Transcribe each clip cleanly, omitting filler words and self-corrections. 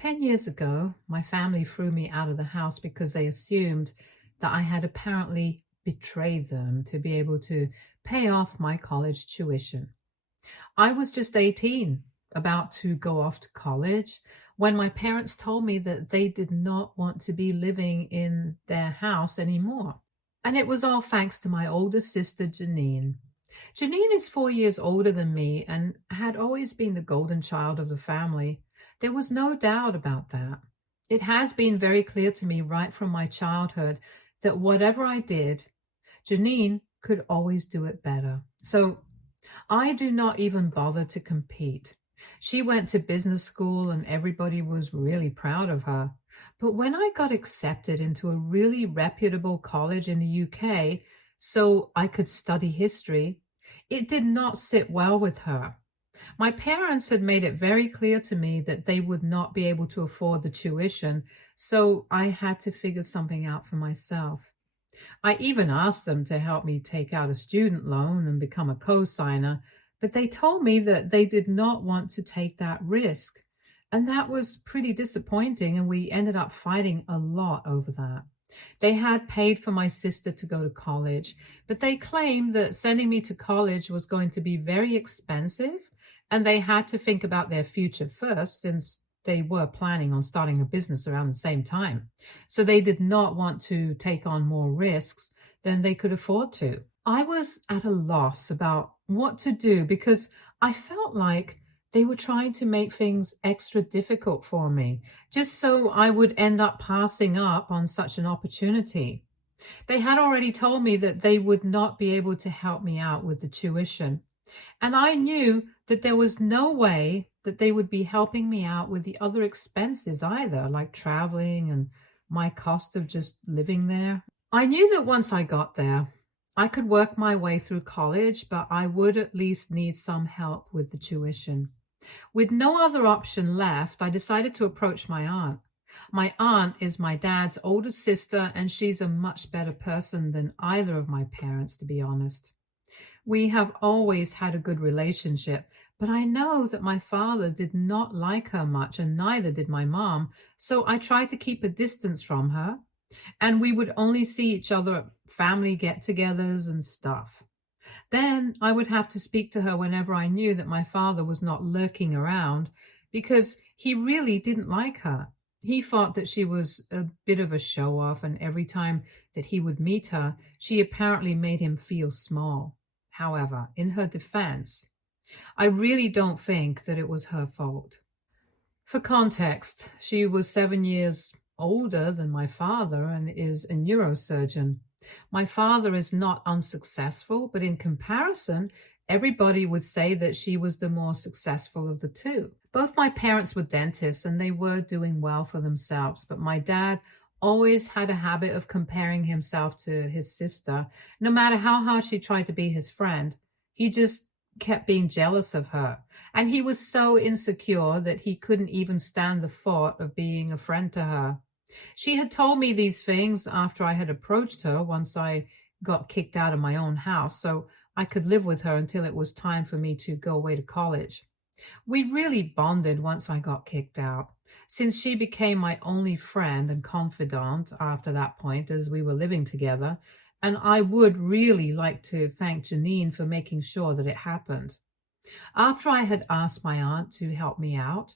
10 years ago, my family threw me out of the house because they assumed that I had apparently betrayed them to be able to pay off my college tuition. I was just 18, about to go off to college, when my parents told me that they did not want to be living in their house anymore. And it was all thanks to my older sister, Janine. Janine is 4 years older than me and had always been the golden child of the family. There was no doubt about that. It has been very clear to me right from my childhood that whatever I did, Janine could always do it better. So I do not even bother to compete. She went to business school and everybody was really proud of her. But when I got accepted into a really reputable college in the UK so I could study history, it did not sit well with her. My parents had made it very clear to me that they would not be able to afford the tuition, so I had to figure something out for myself. I even asked them to help me take out a student loan and become a co-signer, but they told me that they did not want to take that risk. And that was pretty disappointing, and we ended up fighting a lot over that. They had paid for my sister to go to college, but they claimed that sending me to college was going to be very expensive, and they had to think about their future first since they were planning on starting a business around the same time. So they did not want to take on more risks than they could afford to. I was at a loss about what to do because I felt like they were trying to make things extra difficult for me, just so I would end up passing up on such an opportunity. They had already told me that they would not be able to help me out with the tuition. And I knew that there was no way that they would be helping me out with the other expenses either, like traveling and my cost of just living there. I knew that once I got there, I could work my way through college, but I would at least need some help with the tuition. With no other option left, I decided to approach my aunt. My aunt is my dad's older sister, and she's a much better person than either of my parents, to be honest. We have always had a good relationship, but I know that my father did not like her much, and neither did my mom, so I tried to keep a distance from her, and we would only see each other at family get-togethers and stuff. Then I would have to speak to her whenever I knew that my father was not lurking around, because he really didn't like her. He thought that she was a bit of a show-off, and every time that he would meet her, she apparently made him feel small. However, in her defense, I really don't think that it was her fault. For context, she was 7 years older than my father and is a neurosurgeon. My father is not unsuccessful, but in comparison, everybody would say that she was the more successful of the two. Both my parents were dentists and they were doing well for themselves, but my dad always had a habit of comparing himself to his sister. No matter how hard she tried to be his friend, he just kept being jealous of her. And he was so insecure that he couldn't even stand the thought of being a friend to her. She had told me these things after I had approached her once I got kicked out of my own house, so I could live with her until it was time for me to go away to college. We really bonded once I got kicked out, since she became my only friend and confidant after that point as we were living together, and I would really like to thank Janine for making sure that it happened. After I had asked my aunt to help me out,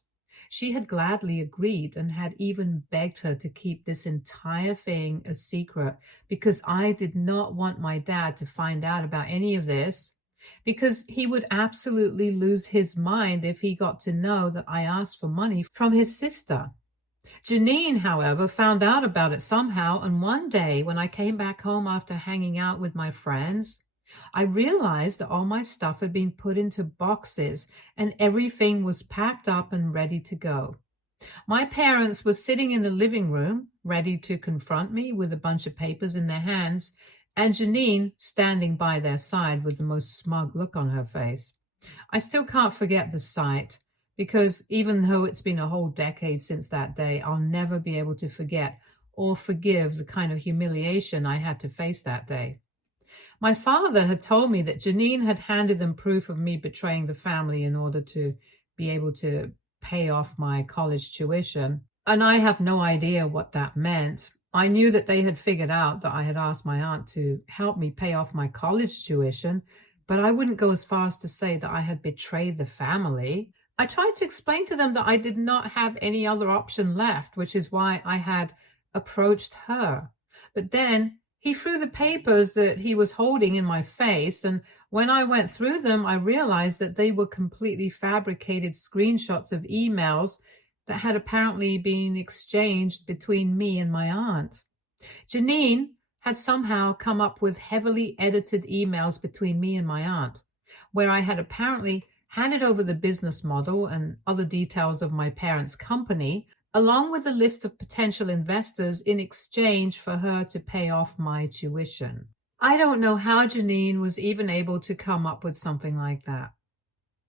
she had gladly agreed and had even begged her to keep this entire thing a secret because I did not want my dad to find out about any of this, because he would absolutely lose his mind if he got to know that I asked for money from his sister. Janine, however, found out about it somehow, and one day when I came back home after hanging out with my friends, I realized that all my stuff had been put into boxes and everything was packed up and ready to go. My parents were sitting in the living room, ready to confront me with a bunch of papers in their hands, and Janine standing by their side with the most smug look on her face. I still can't forget the sight, because even though it's been a whole decade since that day, I'll never be able to forget or forgive the kind of humiliation I had to face that day. My father had told me that Janine had handed them proof of me betraying the family in order to be able to pay off my college tuition. And I have no idea what that meant. I knew that they had figured out that I had asked my aunt to help me pay off my college tuition, but I wouldn't go as far as to say that I had betrayed the family. I tried to explain to them that I did not have any other option left, which is why I had approached her. But then he threw the papers that he was holding in my face, and when I went through them, I realized that they were completely fabricated screenshots of emails that had apparently been exchanged between me and my aunt. Janine had somehow come up with heavily edited emails between me and my aunt, where I had apparently handed over the business model and other details of my parents' company, along with a list of potential investors in exchange for her to pay off my tuition. I don't know how Janine was even able to come up with something like that.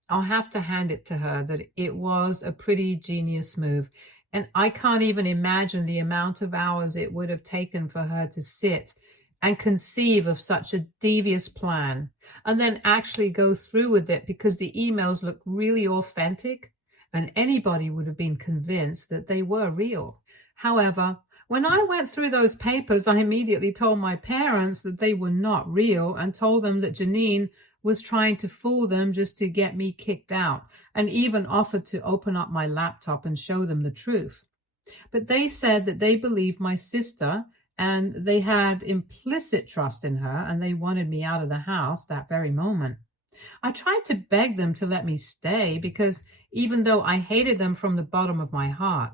I'll have to hand it to her that it was a pretty genius move. And I can't even imagine the amount of hours it would have taken for her to sit and conceive of such a devious plan and then actually go through with it, because the emails look really authentic and anybody would have been convinced that they were real. However, when I went through those papers, I immediately told my parents that they were not real and told them that Janine was trying to fool them just to get me kicked out, and even offered to open up my laptop and show them the truth. But they said that they believed my sister and they had implicit trust in her, and they wanted me out of the house that very moment. I tried to beg them to let me stay, because even though I hated them from the bottom of my heart,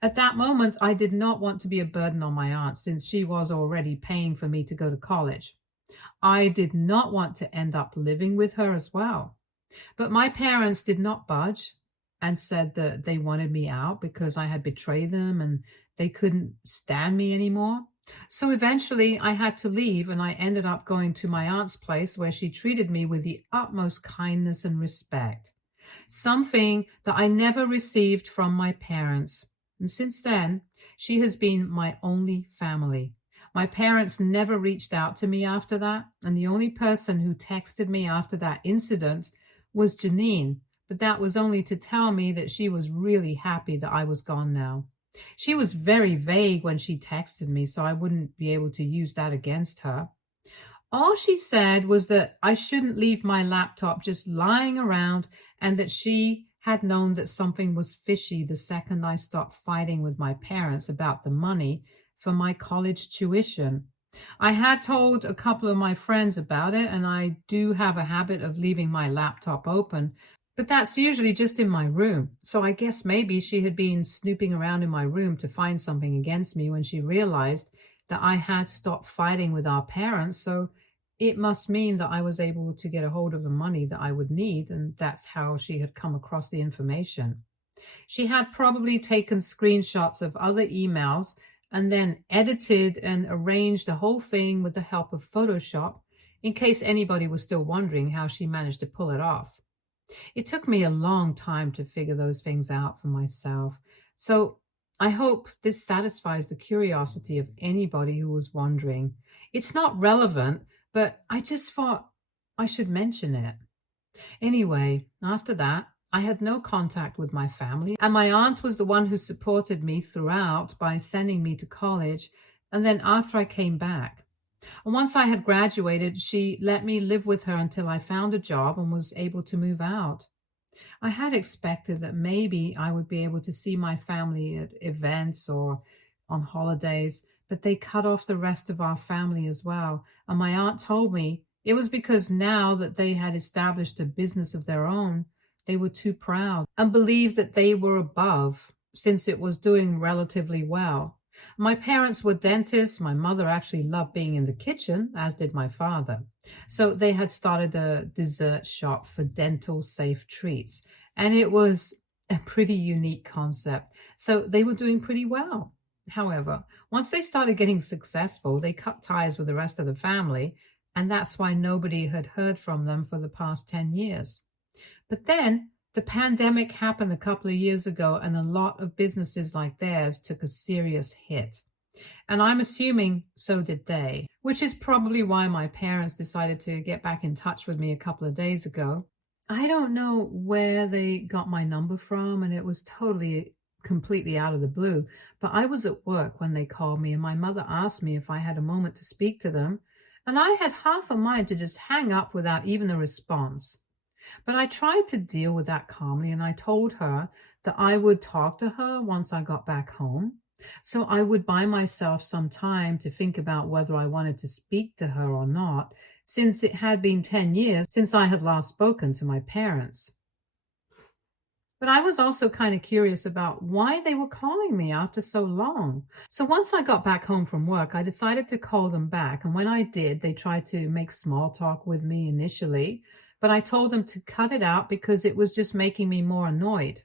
at that moment I did not want to be a burden on my aunt, since she was already paying for me to go to college. I did not want to end up living with her as well. But my parents did not budge and said that they wanted me out because I had betrayed them and they couldn't stand me anymore. So eventually I had to leave, and I ended up going to my aunt's place, where she treated me with the utmost kindness and respect, something that I never received from my parents. And since then, she has been my only family. My parents never reached out to me after that, and the only person who texted me after that incident was Janine, but that was only to tell me that she was really happy that I was gone now. She was very vague when she texted me, so I wouldn't be able to use that against her. All she said was that I shouldn't leave my laptop just lying around, and that she had known that something was fishy the second I stopped fighting with my parents about the money for my college tuition. I had told a couple of my friends about it, and I do have a habit of leaving my laptop open, but that's usually just in my room. So I guess maybe she had been snooping around in my room to find something against me when she realized that I had stopped fighting with our parents. So it must mean that I was able to get a hold of the money that I would need, and that's how she had come across the information. She had probably taken screenshots of other emails and then edited and arranged the whole thing with the help of Photoshop, in case anybody was still wondering how she managed to pull it off. It took me a long time to figure those things out for myself. So I hope this satisfies the curiosity of anybody who was wondering. It's not relevant, but I just thought I should mention it. Anyway, after that, I had no contact with my family, and my aunt was the one who supported me throughout by sending me to college, and then after I came back. And once I had graduated, she let me live with her until I found a job and was able to move out. I had expected that maybe I would be able to see my family at events or on holidays, but they cut off the rest of our family as well. And my aunt told me it was because now that they had established a business of their own, they were too proud and believed that they were above, since it was doing relatively well. My parents were dentists. My mother actually loved being in the kitchen, as did my father. So they had started a dessert shop for dental safe treats, and it was a pretty unique concept. So they were doing pretty well. However, once they started getting successful, they cut ties with the rest of the family, and that's why nobody had heard from them for the past 10 years. But then the pandemic happened a couple of years ago, and a lot of businesses like theirs took a serious hit. And I'm assuming so did they, which is probably why my parents decided to get back in touch with me a couple of days ago. I don't know where they got my number from, and it was totally, completely out of the blue. But I was at work when they called me, and my mother asked me if I had a moment to speak to them. And I had half a mind to just hang up without even a response. But I tried to deal with that calmly, and I told her that I would talk to her once I got back home. So I would buy myself some time to think about whether I wanted to speak to her or not, since it had been 10 years since I had last spoken to my parents. But I was also kind of curious about why they were calling me after so long. So once I got back home from work, I decided to call them back. And when I did, they tried to make small talk with me initially, but I told them to cut it out because it was just making me more annoyed.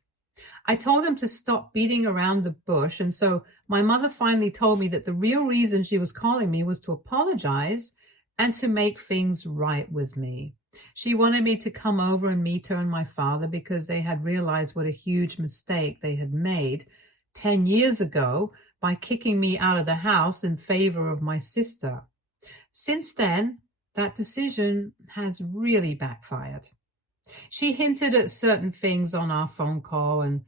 I told them to stop beating around the bush. And so my mother finally told me that the real reason she was calling me was to apologize and to make things right with me. She wanted me to come over and meet her and my father because they had realized what a huge mistake they had made 10 years ago by kicking me out of the house in favor of my sister. Since then, that decision has really backfired. She hinted at certain things on our phone call, and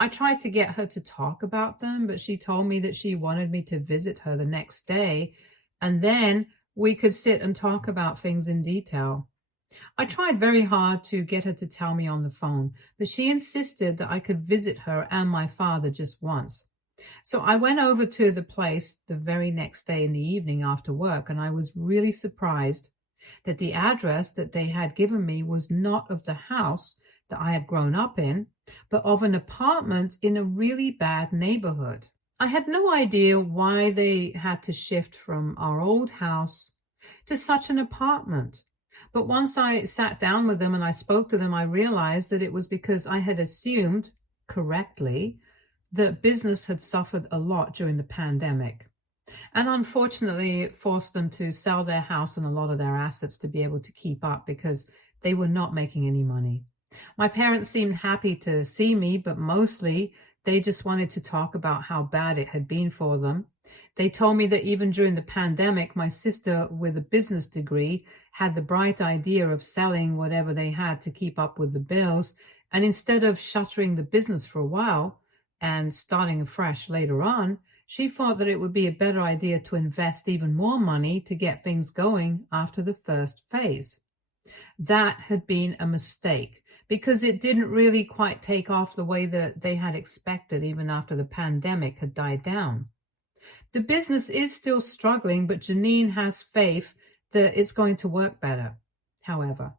I tried to get her to talk about them, but she told me that she wanted me to visit her the next day, and then we could sit and talk about things in detail. I tried very hard to get her to tell me on the phone, but she insisted that I could visit her and my father just once. So I went over to the place the very next day in the evening after work, and I was really surprised that the address that they had given me was not of the house that I had grown up in, but of an apartment in a really bad neighborhood. I had no idea why they had to shift from our old house to such an apartment. But once I sat down with them and I spoke to them, I realized that it was because I had assumed correctly that business had suffered a lot during the pandemic. And unfortunately, it forced them to sell their house and a lot of their assets to be able to keep up because they were not making any money. My parents seemed happy to see me, but mostly they just wanted to talk about how bad it had been for them. They told me that even during the pandemic, my sister with a business degree had the bright idea of selling whatever they had to keep up with the bills. And instead of shuttering the business for a while and starting afresh later on, she thought that it would be a better idea to invest even more money to get things going after the first phase. That had been a mistake because it didn't really quite take off the way that they had expected, even after the pandemic had died down. The business is still struggling, but Janine has faith that it's going to work better. However,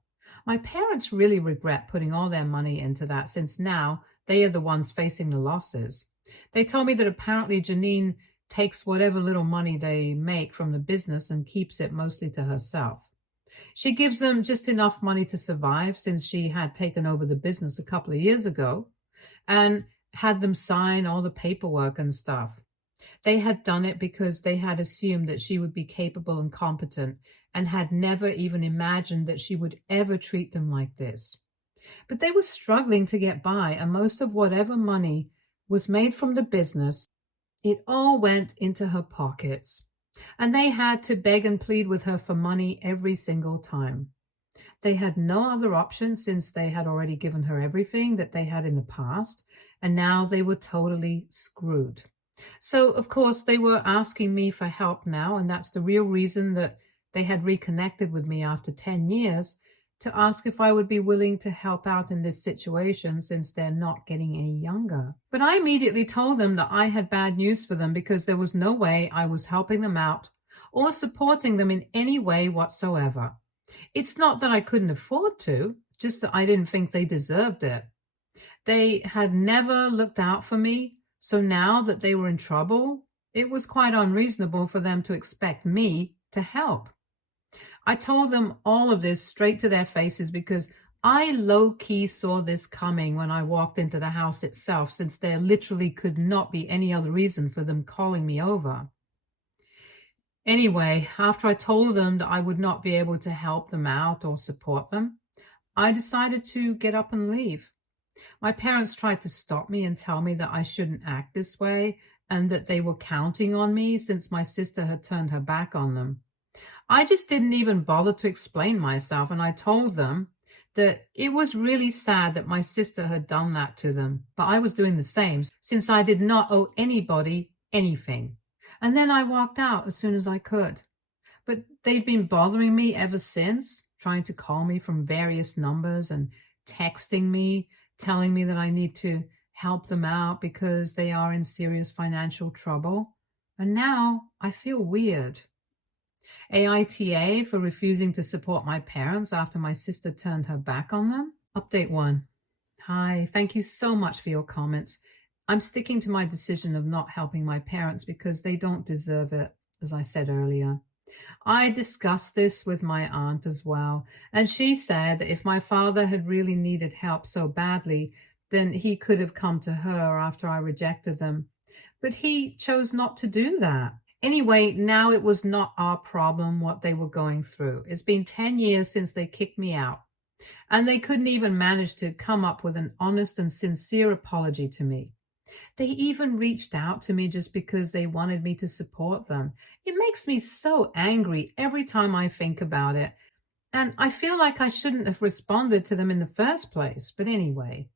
my parents really regret putting all their money into that since now they are the ones facing the losses. They told me that apparently Janine takes whatever little money they make from the business and keeps it mostly to herself. She gives them just enough money to survive since she had taken over the business a couple of years ago and had them sign all the paperwork and stuff. They had done it because they had assumed that she would be capable and competent and had never even imagined that she would ever treat them like this. But they were struggling to get by, and most of whatever money was made from the business, it all went into her pockets. And they had to beg and plead with her for money every single time. They had no other option since they had already given her everything that they had in the past, and now they were totally screwed. So, of course, they were asking me for help now, and that's the real reason that they had reconnected with me after 10 years to ask if I would be willing to help out in this situation since they're not getting any younger. But I immediately told them that I had bad news for them because there was no way I was helping them out or supporting them in any way whatsoever. It's not that I couldn't afford to, just that I didn't think they deserved it. They had never looked out for me, so now that they were in trouble, it was quite unreasonable for them to expect me to help. I told them all of this straight to their faces because I low-key saw this coming when I walked into the house itself, since there literally could not be any other reason for them calling me over. Anyway, after I told them that I would not be able to help them out or support them, I decided to get up and leave. My parents tried to stop me and tell me that I shouldn't act this way and that they were counting on me since my sister had turned her back on them. I just didn't even bother to explain myself, and I told them that it was really sad that my sister had done that to them, but I was doing the same since I did not owe anybody anything. And then I walked out as soon as I could. But they've been bothering me ever since, trying to call me from various numbers and texting me, telling me that I need to help them out because they are in serious financial trouble. And now I feel weird. AITA for refusing to support my parents after my sister turned her back on them. Update 1. Hi, thank you so much for your comments. I'm sticking to my decision of not helping my parents because they don't deserve it, as I said earlier. I discussed this with my aunt as well, and she said that if my father had really needed help so badly, then he could have come to her after I rejected them. But he chose not to do that. Anyway, now it was not our problem what they were going through. It's been 10 years since they kicked me out, and they couldn't even manage to come up with an honest and sincere apology to me. They even reached out to me just because they wanted me to support them. It makes me so angry every time I think about it. And I feel like I shouldn't have responded to them in the first place. But anyway,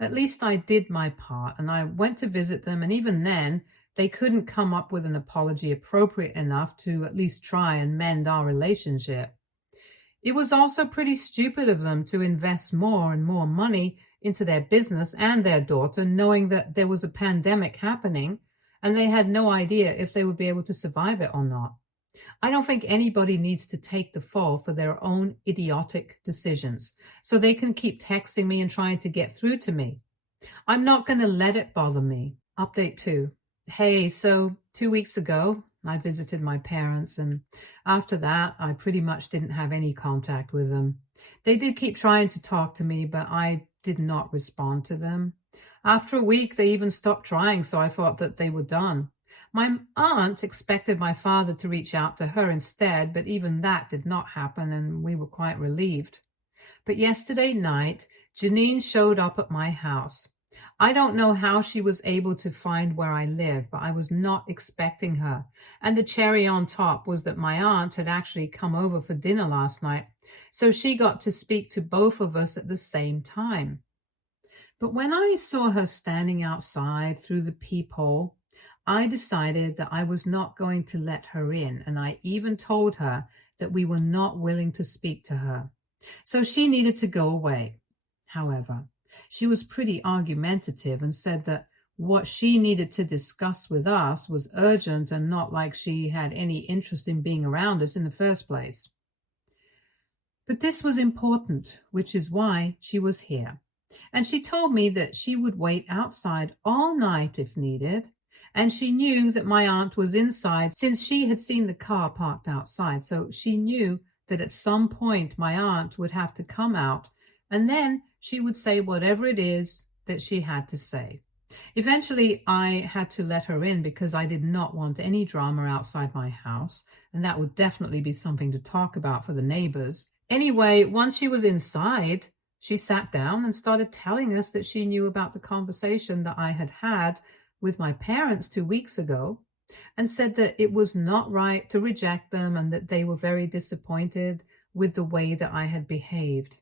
at least I did my part and I went to visit them. And even then, they couldn't come up with an apology appropriate enough to at least try and mend our relationship. It was also pretty stupid of them to invest more and more money into their business and their daughter, knowing that there was a pandemic happening and they had no idea if they would be able to survive it or not. I don't think anybody needs to take the fall for their own idiotic decisions, so they can keep texting me and trying to get through to me. I'm not going to let it bother me. Update 2. Hey, so 2 weeks ago, I visited my parents, and after that, I pretty much didn't have any contact with them. They did keep trying to talk to me, but I did not respond to them. After a week, they even stopped trying, so I thought that they were done. My aunt expected my father to reach out to her instead, but even that did not happen, and we were quite relieved. But yesterday night, Janine showed up at my house. I don't know how she was able to find where I live, but I was not expecting her. And the cherry on top was that my aunt had actually come over for dinner last night, so she got to speak to both of us at the same time. But when I saw her standing outside through the peephole, I decided that I was not going to let her in, and I even told her that we were not willing to speak to her. So she needed to go away. However, she was pretty argumentative and said that what she needed to discuss with us was urgent and not like she had any interest in being around us in the first place. But this was important, which is why she was here. And she told me that she would wait outside all night if needed, and she knew that my aunt was inside since she had seen the car parked outside, so she knew that at some point my aunt would have to come out, and then she would say whatever it is that she had to say. Eventually, I had to let her in because I did not want any drama outside my house, and that would definitely be something to talk about for the neighbors. Anyway, once she was inside, she sat down and started telling us that she knew about the conversation that I had had with my parents 2 weeks ago, and said that it was not right to reject them and that they were very disappointed with the way that I had behaved.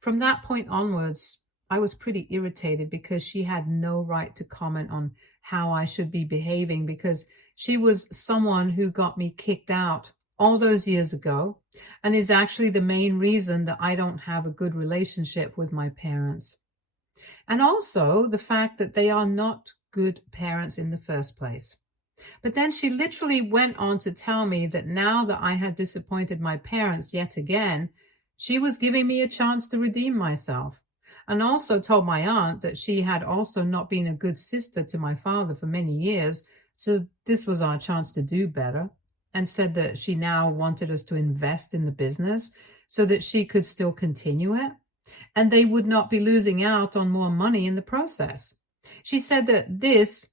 From that point onwards, I was pretty irritated because she had no right to comment on how I should be behaving, because she was someone who got me kicked out all those years ago and is actually the main reason that I don't have a good relationship with my parents. And also the fact that they are not good parents in the first place. But then she literally went on to tell me that now that I had disappointed my parents yet again, she was giving me a chance to redeem myself, and also told my aunt that she had also not been a good sister to my father for many years, so this was our chance to do better, and said that she now wanted us to invest in the business so that she could still continue it, and they would not be losing out on more money in the process. She said that this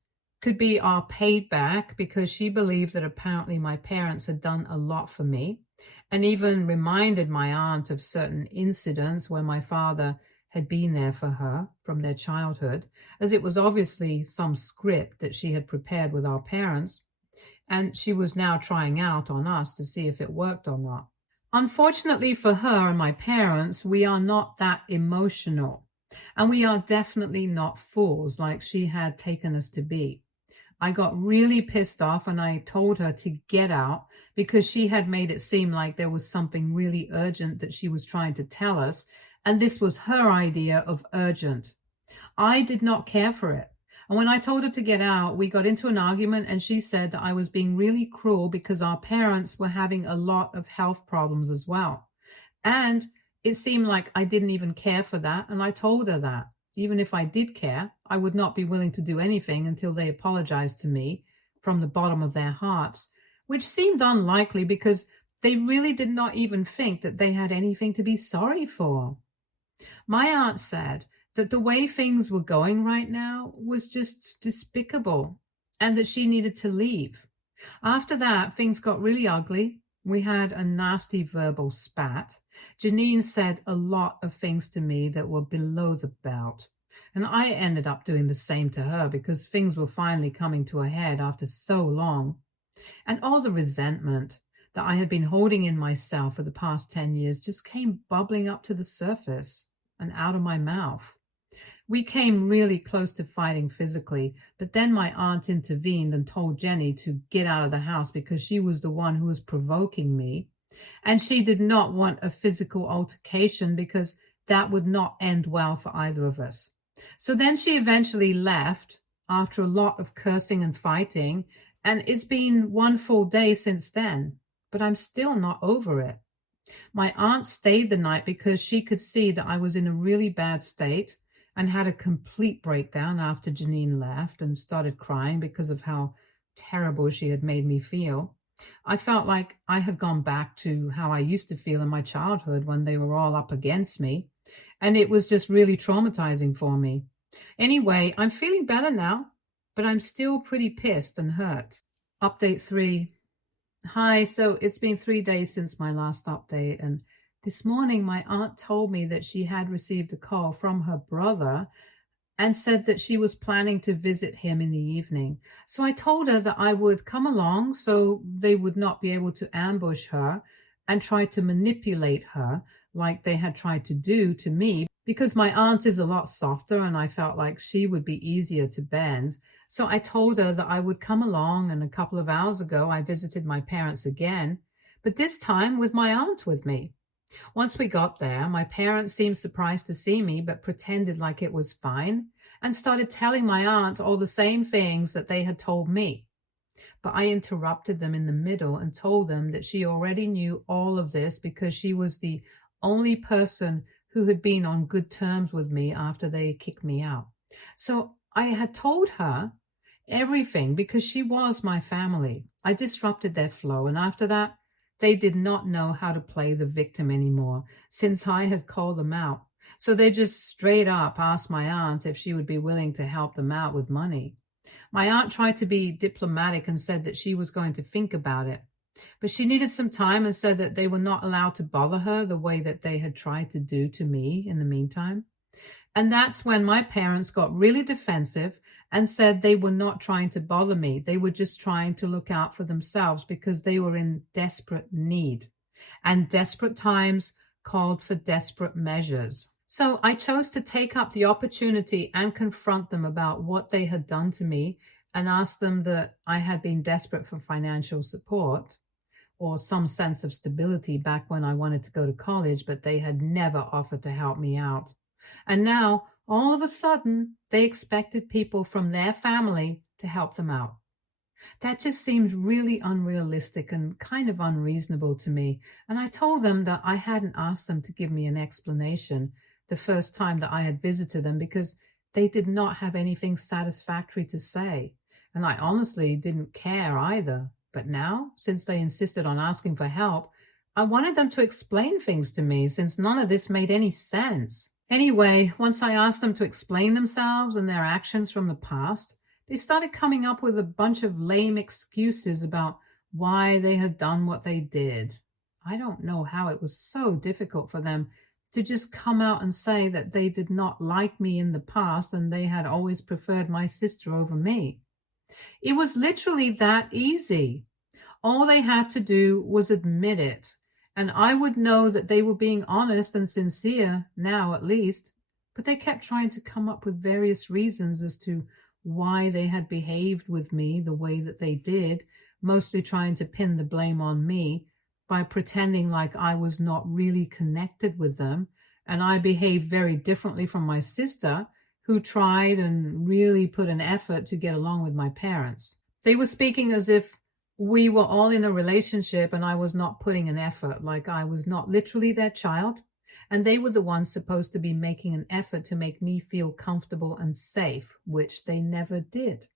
could be our payback because she believed that apparently my parents had done a lot for me, and even reminded my aunt of certain incidents where my father had been there for her from their childhood, as it was obviously some script that she had prepared with our parents, and she was now trying out on us to see if it worked or not. Unfortunately for her and my parents, we are not that emotional. And we are definitely not fools like she had taken us to be. I got really pissed off and I told her to get out because she had made it seem like there was something really urgent that she was trying to tell us. And this was her idea of urgent. I did not care for it. And when I told her to get out, we got into an argument and she said that I was being really cruel because our parents were having a lot of health problems as well. And it seemed like I didn't even care for that. And I told her that even if I did care, I would not be willing to do anything until they apologized to me from the bottom of their hearts, which seemed unlikely because they really did not even think that they had anything to be sorry for. My aunt said that the way things were going right now was just despicable and that she needed to leave. After that, things got really ugly. We had a nasty verbal spat. Janine said a lot of things to me that were below the belt. And I ended up doing the same to her because things were finally coming to a head after so long. And all the resentment that I had been holding in myself for the past 10 years just came bubbling up to the surface and out of my mouth. We came really close to fighting physically, but then my aunt intervened and told Jenny to get out of the house because she was the one who was provoking me. And she did not want a physical altercation because that would not end well for either of us. So then she eventually left after a lot of cursing and fighting, and it's been one full day since then, but I'm still not over it. My aunt stayed the night because she could see that I was in a really bad state and had a complete breakdown after Janine left and started crying because of how terrible she had made me feel. I felt like I had gone back to how I used to feel in my childhood when they were all up against me, and it was just really traumatizing for me. Anyway, I'm feeling better now, but I'm still pretty pissed and hurt. Update 3. Hi, so it's been 3 days since my last update, and this morning my aunt told me that she had received a call from her brother and said that she was planning to visit him in the evening. So I told her that I would come along so they would not be able to ambush her and try to manipulate her like they had tried to do to me, because my aunt is a lot softer and I felt like she would be easier to bend. So I told her that I would come along, and a couple of hours ago I visited my parents again, but this time with my aunt with me. Once we got there, my parents seemed surprised to see me, but pretended like it was fine and started telling my aunt all the same things that they had told me. But I interrupted them in the middle and told them that she already knew all of this because she was the only person who had been on good terms with me after they kicked me out. So I had told her everything because she was my family. I disrupted their flow, and after that, they did not know how to play the victim anymore since I had called them out. So they just straight up asked my aunt if she would be willing to help them out with money. My aunt tried to be diplomatic and said that she was going to think about it, but she needed some time and said that they were not allowed to bother her the way that they had tried to do to me in the meantime. And that's when my parents got really defensive and said they were not trying to bother me. They were just trying to look out for themselves because they were in desperate need. And desperate times called for desperate measures. So I chose to take up the opportunity and confront them about what they had done to me and ask them that I had been desperate for financial support or some sense of stability back when I wanted to go to college, but they had never offered to help me out. And now, all of a sudden, they expected people from their family to help them out. That just seemed really unrealistic and kind of unreasonable to me. And I told them that I hadn't asked them to give me an explanation the first time that I had visited them because they did not have anything satisfactory to say. And I honestly didn't care either. But now, since they insisted on asking for help, I wanted them to explain things to me since none of this made any sense. Anyway, once I asked them to explain themselves and their actions from the past, they started coming up with a bunch of lame excuses about why they had done what they did. I don't know how it was so difficult for them to just come out and say that they did not like me in the past and they had always preferred my sister over me. It was literally that easy. All they had to do was admit it, And I would know that they were being honest and sincere, now at least, but they kept trying to come up with various reasons as to why they had behaved with me the way that they did, mostly trying to pin the blame on me by pretending like I was not really connected with them, and I behaved very differently from my sister, who tried and really put an effort to get along with my parents. They were speaking as if we were all in a relationship and I was not putting an effort, like I was not literally their child, and they were the ones supposed to be making an effort to make me feel comfortable and safe, which they never did.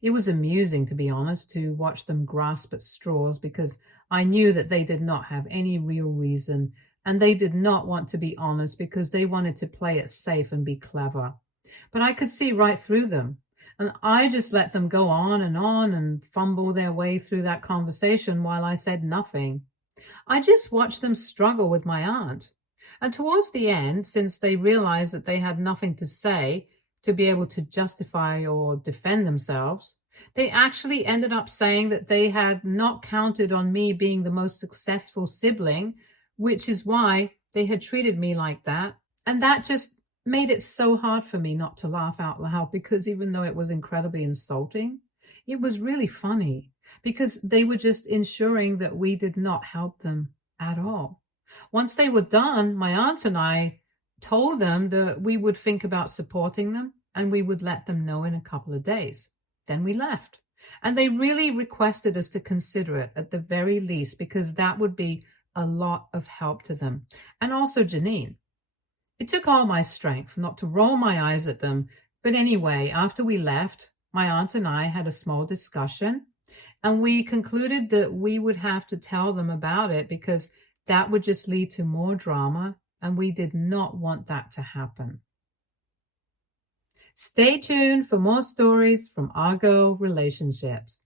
It was amusing, to be honest, to watch them grasp at straws because I knew that they did not have any real reason, and they did not want to be honest because they wanted to play it safe and be clever. But I could see right through them. And I just let them go on and fumble their way through that conversation while I said nothing. I just watched them struggle with my aunt. And towards the end, since they realized that they had nothing to say to be able to justify or defend themselves, they actually ended up saying that they had not counted on me being the most successful sibling, which is why they had treated me like that. And that just made it so hard for me not to laugh out loud, because even though it was incredibly insulting, it was really funny because they were just ensuring that we did not help them at all. Once they were done, my aunts and I told them that we would think about supporting them and we would let them know in a couple of days. Then we left. And they really requested us to consider it at the very least, because that would be a lot of help to them. And also Janine. It took all my strength not to roll my eyes at them. But anyway, after we left, my aunt and I had a small discussion, and we concluded that we would have to tell them about it because that would just lead to more drama, and we did not want that to happen. Stay tuned for more stories from Argo Relationships.